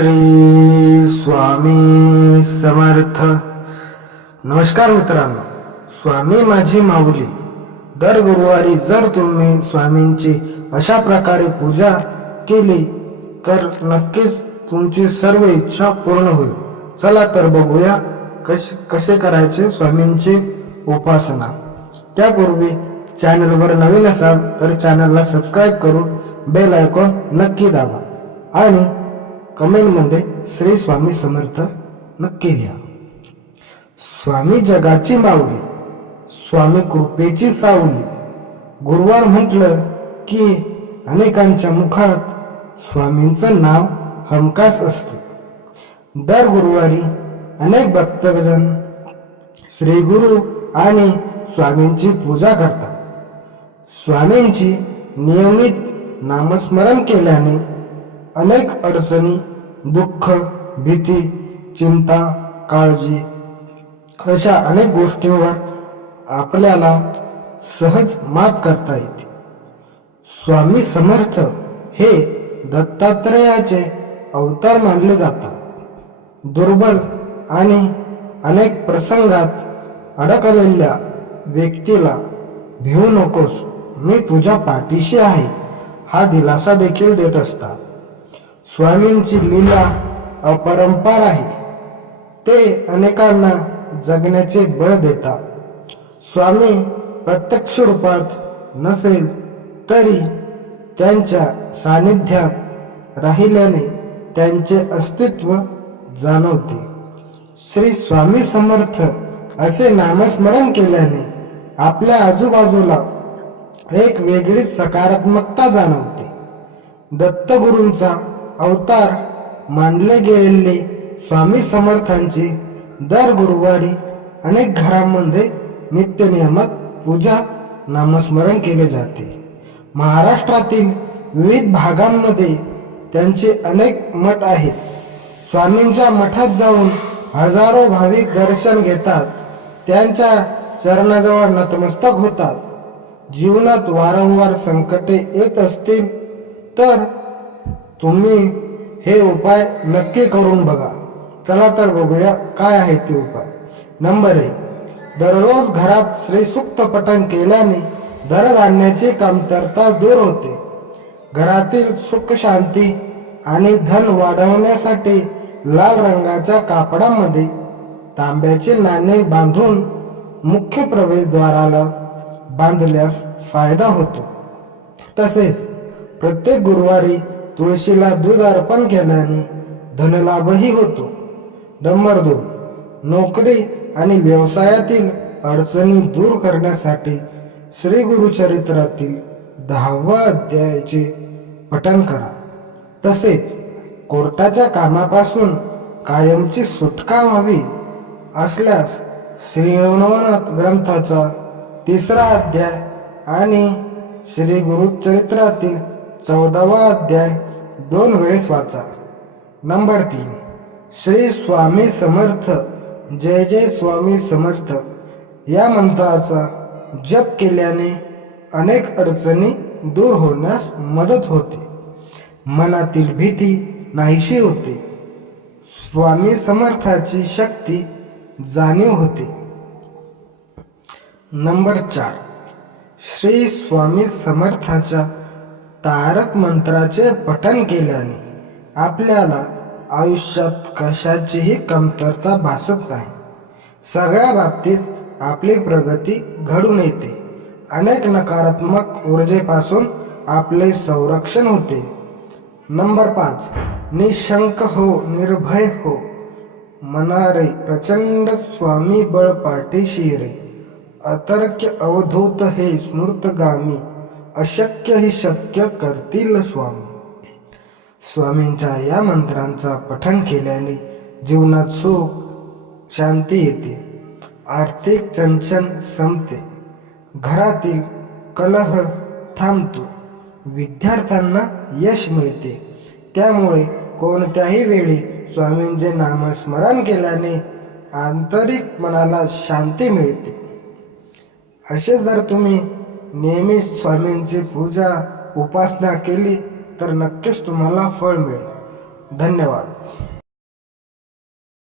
श्री स्वामी समर्थ. नमस्कार मित्रांनो, स्वामी माझी माऊली. दर गुरुवारी जर तुम्ही स्वामींची अशा प्रकारे पूजा केली तर नक्कीच तुमची सर्व इच्छा पूर्ण होईल. चला तर बघूया कसे करायचे स्वामींची उपासना. त्यापूर्वी चॅनलवर नवीन असाल तर चॅनलला सबस्क्राईब करून बेल आयकॉन नक्की दाबा आणि कमेंटमध्ये श्री स्वामी समर्थ नक्की लिहा. स्वामी जगाची माऊली, स्वामी कृपेची सावली. गुरुवार म्हटलं की अनेकांच्या मुखात स्वामींचं नाव हमखास असते. दर गुरुवारी अनेक भक्तजन श्री गुरु आणि स्वामींची पूजा करतात. स्वामींची नियमित नामस्मरण केल्याने अनेक अडचणी, दुःख, भीती, चिंता, काळजी अशा अनेक गोष्टींवर आपल्याला सहज मात करता येते. स्वामी समर्थ हे दत्तात्रेयाचे अवतार मानले जातात. दुर्बल आणि अनेक प्रसंगात अडकलेल्या व्यक्तीला भिवू नकोस, मी तुझ्या पाठीशी आहे हा दिलासा देखील देत असतात. स्वामींची लीला अपरंपार आहे. ते अनेकांना जगण्याचे बळ देतात. स्वामी प्रत्यक्ष रूपात नसेल तरी त्यांच्या सानिध्यात राहिल्याने त्यांचे अस्तित्व जाणवते. श्री स्वामी समर्थ असे नामस्मरण केल्याने आपल्या आजूबाजूला एक वेगळीच सकारात्मकता जाणवते. दत्तगुरूंचा अवतार मानले गेलेले स्वामी समर्थांचे दर गुरुवारी अनेक घरांमध्ये नित्यनियमित पूजा नामस्मरण केले जाते. महाराष्ट्रातील विविध भागांमध्ये त्यांचे अनेक मठ आहेत. स्वामींच्या मठात जाऊन हजारो भाविक दर्शन घेतात, त्यांच्या चरणाजवळ नतमस्तक होतात. जीवनात वारंवार संकटे येत असतील तर तुम्ही हे उपाय नक्की करून बघा. चला तर बघूया काय आहे ते उपाय. नंबर 1, दररोज घरात श्रीसूक्त पठण केल्याने धनधान्याची कमतरता दूर होते. घरातील सुख, शांती आणि धन वाढवण्यासाठी लाल रंगाच्या कापडामध्ये तांब्याचे नाणे बांधून मुख्य प्रवेशद्वाराला बांधल्यास फायदा होतो. तसेच प्रत्येक गुरुवारी तुळशीला दूध अर्पण केल्याने धनलाभही होतो. नंबर 2, नोकरी आणि व्यवसायातील अडचणी दूर करण्यासाठी श्री गुरुचरित्रातील 10व्या अध्यायाचे पठण करा. तसेच कोर्टाच्या कामापासून कायमची सुटका व्हावी असल्यास श्रीनवनाथ ग्रंथाचा 3रा अध्याय आणि श्री गुरुचरित्रातील 14वा अध्याय 2 वेळेस वाचा. नंबर 3, श्री स्वामी समर्थ जय जय स्वामी समर्थ या मंत्राचा जप केल्याने अनेक अडचणी दूर होण्यास मदत होते. मनातील भीती नाहीशी होते. स्वामी समर्थाची शक्ती जाणीव होते. नंबर 4, श्री स्वामी समर्थाच्या तारक मंत्राचे पठण केल्याने आपल्याला आयुष्यात कशाचीही कमतरता भासत नाही. सगळ्या बाबतीत आपली प्रगती घडून येते. अनेक नकारात्मक ऊर्जेपासून आपले संरक्षण होते. नंबर 5, निशंक हो, निर्भय हो, मनारे प्रचंड स्वामी बळ पाठीशी रे. अतर्क्य अवधूत हे स्मृतगामी, अशक्य ही शक्य करतील स्वामी. स्वामींच्या या मंत्रांचा पठण केल्याने जीवनात सुख, शांती येते. आर्थिक चंचल संपते. घरातील कलह थांबतो. विद्यार्थ्यांना यश मिळते. त्यामुळे कोणत्याही वेळी स्वामींचे नामस्मरण केल्याने आंतरिक मनाला शांती मिळते. असे जर तुम्ही नेहमी स्वामींची पूजा उपासना केली तर नक्कीच तुम्हाला फळ मिळेल. धन्यवाद.